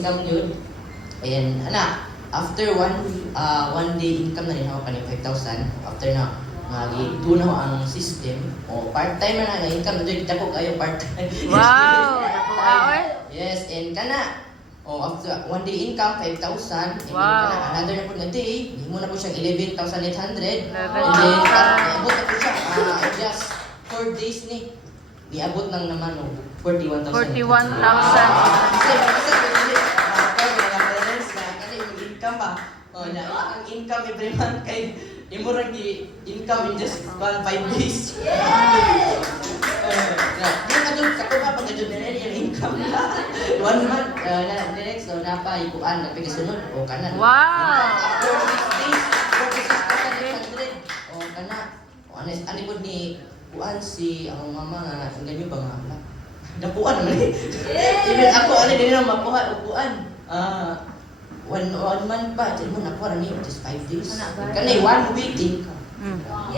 income yun. And ana, after one uh, one day income na rin ako kanina 5,000. After na magi tunaw ang system o part-time na nga income na kita ko kayo part-time. Wow! Nakuha, oy. yes, and kana o after one day income 5,000 and Wow. kana another na po nga day, hindi mo na po siya 11,800. 11,000. And then uh, niabot na po siya uh, just 4 days ni niabot lang naman o 41,000. 41,000. Kasi yung income ba? Oh, na ang income every month kay imo ra gi income in just one five days. Yes. Uh, di ka dun sa kuha pag dun na yung income One month uh, na next so na pa ikuan na pigasunod o kanan. Wow! After six days, 46,800. O kana. O ano ano po ni kuan si ang mama nga ang ganyo ba nga anak? Nakuan naman eh. Even ako ano din na makuha o kuan. Ah one one month pa, di mo nakuha ni just five days. Ano ba? Kanay one week income. Mm. One